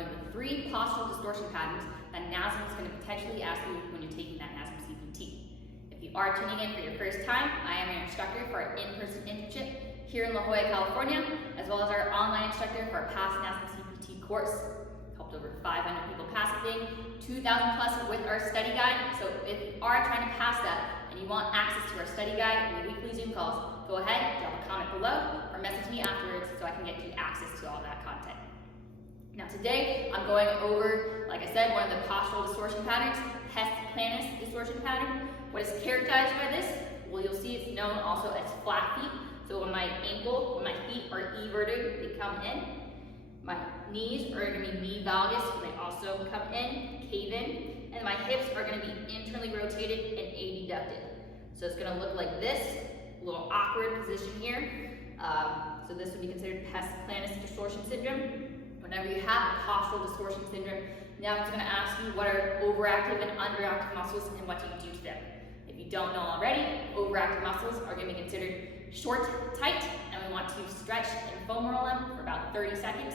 running with 3 postural distortion patterns that Nasm is going to potentially ask you when you're taking that Nasm CPT. If you are tuning in for your first time, I am your instructor for our in-person internship here in La Jolla, California, as well as our online instructor for our past Nasm CPT course. Helped over 500 people pass the thing, 2,000 plus with our study guide. So if you are trying to pass that and you want access to our study guide and the weekly Zoom calls, go ahead, drop a comment below or message me afterwards so I can get you access to all that content. Now today, I'm going over, like I said, one of the postural distortion patterns, Pes Planus Distortion pattern. What is characterized by this? Well, you'll see it's known also as flat feet. So when my feet are everted, they come in. My knees are going to be knee valgus, so they also come in, cave in. And my hips are going to be internally rotated and adducted. So it's going to look like this, a little awkward position here. So this would be considered Pes Planus Distortion syndrome. Whenever you have a postural distortion syndrome, now it's going to ask you what are overactive and underactive muscles and what do you do to them. If you don't know already, overactive muscles are going to be considered short, tight, and we want to stretch and foam roll them for about 30 seconds.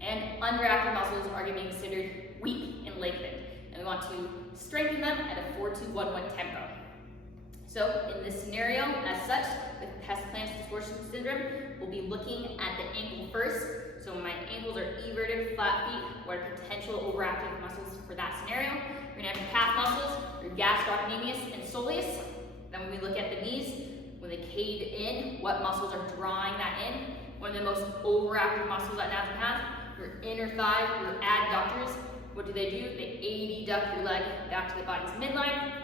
And underactive muscles are going to be considered weak and lengthened, and we want to strengthen them at a 4-2-1-1 tempo. So in this scenario, as such, with Pes Planus Distortion syndrome, we'll be looking at the ankle first. So when my ankles are everted, flat feet, what are potential overactive muscles for that scenario? We're going to have your calf muscles, your gastrocnemius and soleus. Then when we look at the knees, when they cave in, what muscles are drawing that in? One of the most overactive muscles that Nasm has, your inner thigh, your adductors. What do? They adduct your leg back to the body's midline.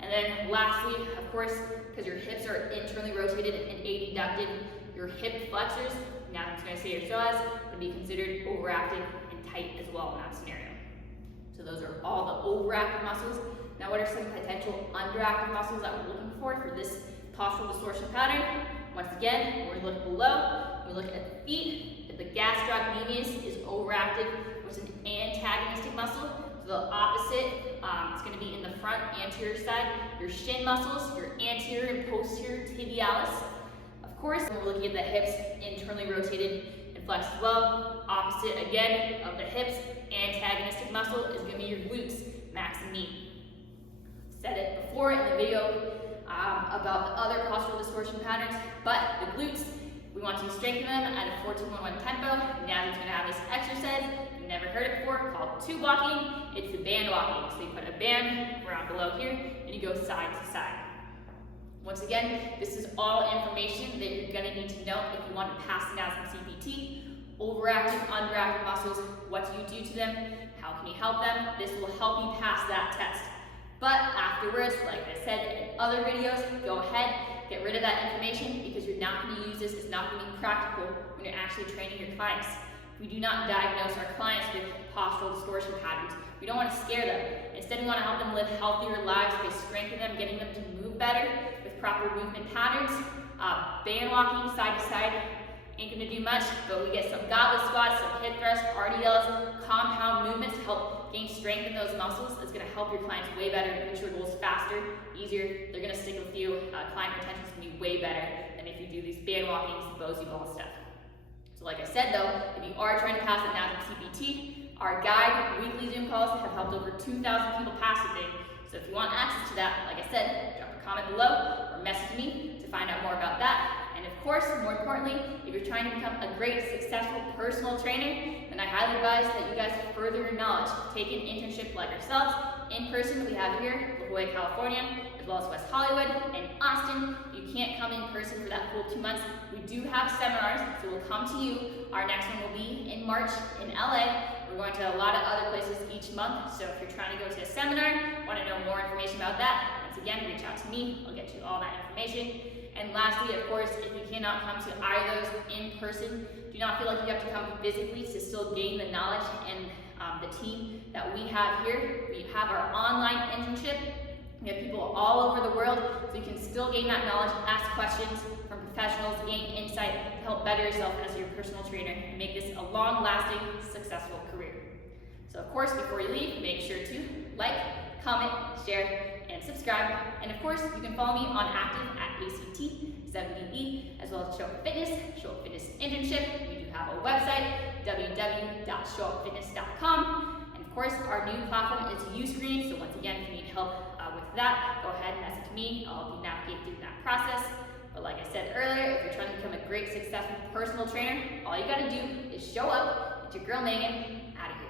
And then lastly, of course, because your hips are internally rotated and adducted, your hip flexors, now I'm going to say your psoas, would be considered overactive and tight as well in that scenario. So those are all the overactive muscles. Now what are some potential underactive muscles that we're looking for this postural distortion pattern? Once again, we're looking below, we look at the feet. If the gastrocnemius is overactive, which is an antagonistic muscle, so the opposite, it's going to be in the front anterior side, your shin muscles, your anterior and posterior tibialis. Of course, when we're looking at the hips, internally rotated and flexed as well. Opposite, again, of the hips, antagonistic muscle is going to be your glutes, max and meat. Said it before in the video about the other postural distortion patterns, but the glutes, we want to strengthen them at a 4-2-1-1 tempo. Now he's going to have this exercise. You've never heard it before, called tube walking. It's the band walking. So you put a band around below here, and you go side to side. Once again, this is all information that you're going to need to know if you want to pass the Nasm CPT. Overactive, underactive muscles, what do you do to them? How can you help them? This will help you pass that test. But afterwards, like I said in other videos, go ahead, get rid of that information because you're not going to use this. It's not going to be practical when you're actually training your clients. We do not diagnose our clients with postural distortion patterns. We don't want to scare them. Instead, we want to help them live healthier lives by strengthening them, getting them to move better with proper movement patterns. Band walking side to side ain't going to do much, but we get some goblet squats, some hip thrusts, RDLs, compound movements to help gain strength in those muscles. It's going to help your clients way better, reach your goals faster, easier. They're going to stick with you. Client retention is going to be way better than if you do these band walkings, Bosu ball stuff. So like I said though, if you are trying to pass the Nasm CPT, our guide, weekly Zoom calls have helped over 2,000 people pass the thing. So if you want access to that, like I said, drop a comment below or message me to find out more about that. And of course, more importantly, if you're trying to become a great, successful personal trainer, then I highly advise that you guys further your knowledge. Take an internship like yourselves. In person, we have here, La Jolla, California, as well as West Hollywood and Austin. You can't come in person for that full 2 months. We do have seminars, so we'll come to you. Our next one will be in March in LA. We're going to a lot of other places each month, so if you're trying to go to a seminar, want to know more information about that, once again, reach out to me. I'll get you all that information. And lastly, of course, if you cannot come to either of those in person, do not feel like you have to come physically to still gain the knowledge and the team that we have here. We have our online internship. We have people all over the world, so you can still gain that knowledge, ask questions from professionals, gain insight, to help better yourself as your personal trainer, and make this a long-lasting, successful career. So of course, before you leave, make sure to like, comment, share, and subscribe. And of course, you can follow me on active at ACT7VE, as well as Show Up Fitness Internship. We do have have a website, www.showupfitness.com. And of course, our new platform is U-Screen, so once again, if you need help with that, go ahead and message me. I'll help you navigate through that process. But like I said earlier, if you're trying to become a great, successful personal trainer, all you gotta do is show up. It's your girl Megan, out of here.